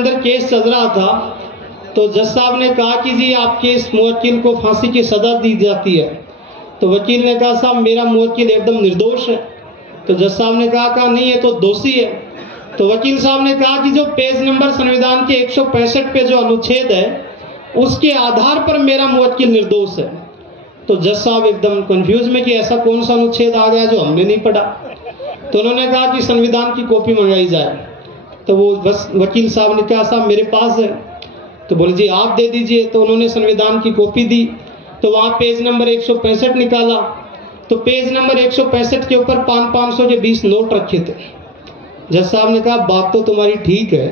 अंदर केस चल रहा था तो जज साहब ने कहा कि जी आपके इस मुवक्किल को फांसी की सज़ा दी जाती है। तो वकील ने कहा साहब मेरा मुवक्किल एकदम निर्दोष है। तो जज साहब ने कहा नहीं ये तो दोषी है। तो वकील साहब ने कहा कि जो पेज नंबर संविधान के 165 पे जो अनुच्छेद है उसके आधार पर मेरा मुवक्किल निर्दोष है। तो जज साहब एकदम कंफ्यूज में कि ऐसा कौन सा अनुच्छेद आ गया जो हमने नहीं पढ़ा। तो उन्होंने कहा कि संविधान की कॉपी मंगवाई जाए। तो वो बस वकील साहब ने कहा साहब मेरे पास है। तो बोले जी आप दे दीजिए। तो उन्होंने संविधान की कॉपी दी तो वहाँ पेज नंबर 165 निकाला तो पेज नंबर 165 के ऊपर 500 के 20 नोट रखे थे। जज साहब ने कहा बात तो तुम्हारी ठीक है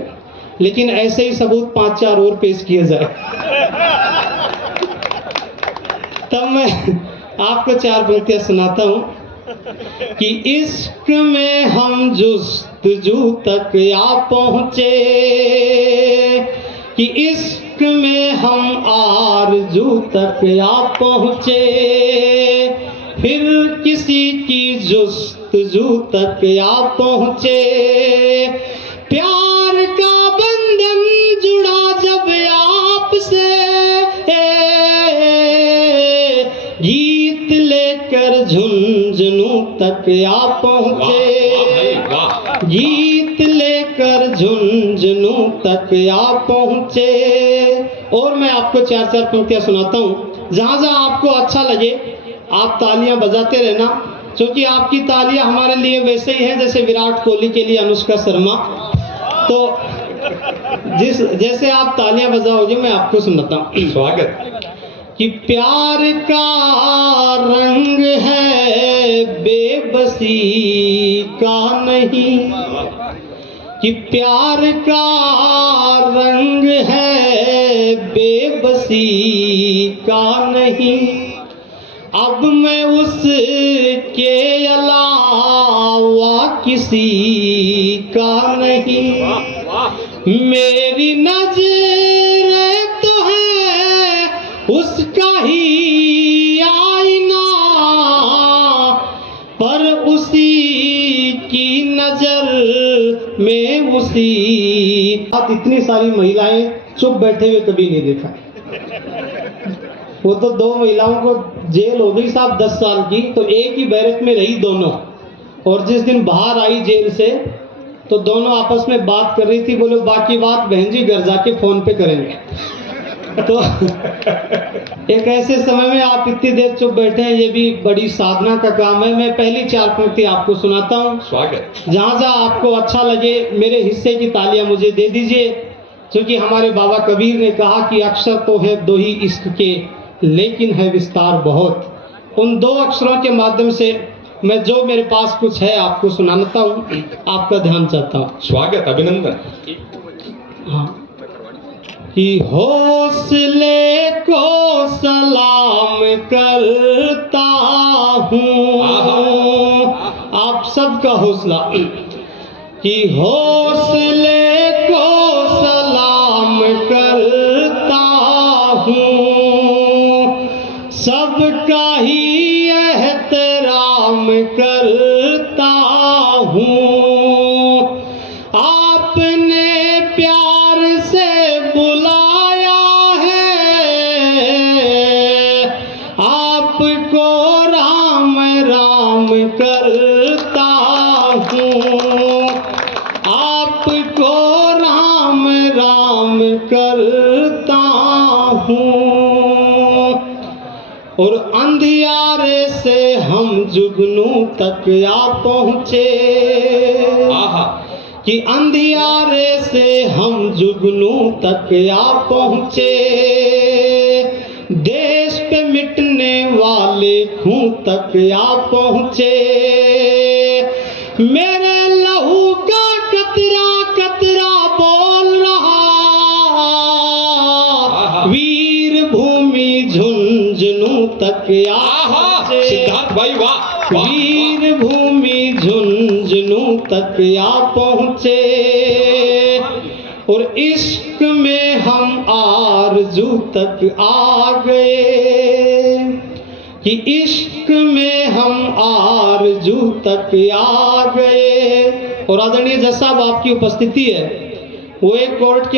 लेकिन ऐसे ही सबूत 5-4 और पेश किए जाए। तब मैं आपको 4 पंक्तियां सुनाता हूँ कि इश्क में हम जुस्तजू तक आ पहुँचे, कि इश्क में हम आरज़ू तक आ पहुँचे, फिर किसी की जुस्तजू तक आ पहुँचे। प्यार का बंधन जुड़ा जब आपसे, गीत लेकर झुंझुनू तक आ पहुँचे, गीत लेकर झुंझुनू तक आ पहुँचे। और मैं आपको 4-4 पंक्तियाँ सुनाता हूँ। जहाँ जहाँ आपको अच्छा लगे आप तालियां बजाते रहना, क्योंकि आपकी तालियां हमारे लिए वैसे ही हैं जैसे विराट कोहली के लिए अनुष्का शर्मा। तो जैसे आप तालियां बजाओगे मैं आपको सुनाता हूँ। स्वागत। कि प्यार का रंग है बेबसी का नहीं, कि प्यार का रंग है बेबसी का नहीं, अब मैं उसके अलावा किसी का नहीं। मेरी नजर तो है उसका ही आईना, पर उसी की नजर में उसी। आप इतनी सारी महिलाएं चुप बैठे हुए कभी नहीं देखा। वो तो 2 महिलाओं को जेल हो गई साहब 10 साल की, तो एक ही बैरक में रही दोनों। और जिस दिन बाहर आई जेल से तो दोनों आपस में बात कर रही थी। बोले बाकी बात बहन जी घर जाके फोन पे करेंगे। तो एक ऐसे समय में आप इतनी देर चुप बैठे हैं, ये भी बड़ी साधना का काम है। मैं पहली 4 पंक्ति आपको सुनाता हूँ। स्वागत। जहाँ जहाँ आपको अच्छा लगे मेरे हिस्से की तालियां मुझे दे दीजिए, क्योंकि हमारे बाबा कबीर ने कहा कि अक्षर तो है 2 ही इश्क के, लेकिन है विस्तार बहुत। उन 2 अक्षरों के माध्यम से मैं जो मेरे पास कुछ है आपको सुनाता हूँ, आपका ध्यान चाहता हूँ। स्वागत, अभिनंदन। हाँ। कि हौसले को सलाम करता हूँ, आप सबका हौसला। कि हौसले को सलाम करता हूँ, सबका ही एहतराम करता हूँ। आपने प्यार से बुलाया है, आपको राम राम करता हूँ, आपको राम राम करता हूँ। और अंधियारे से हम जुगनू तक आ पहुँचे, कि अंधियारे से हम जुगनू तक आ पहुँचे। देश पे मिटने वाले खूं तक आ पहुँचे। मेरे लहू का कतरा कतरा बोल रहा, वीर भूमि झुंझुनू तक आ पहुँचे। सिद्धार्थ भाई वाह। वीर भूमि झुंझुनू तक आ पहुँचे। और इश्क में हम आरज़ू तक आ गए, कि इश्क में हम आरज़ू तक आ गए। और आदरणीय जज साहब आपकी उपस्थिति है वो एक कोर्ट के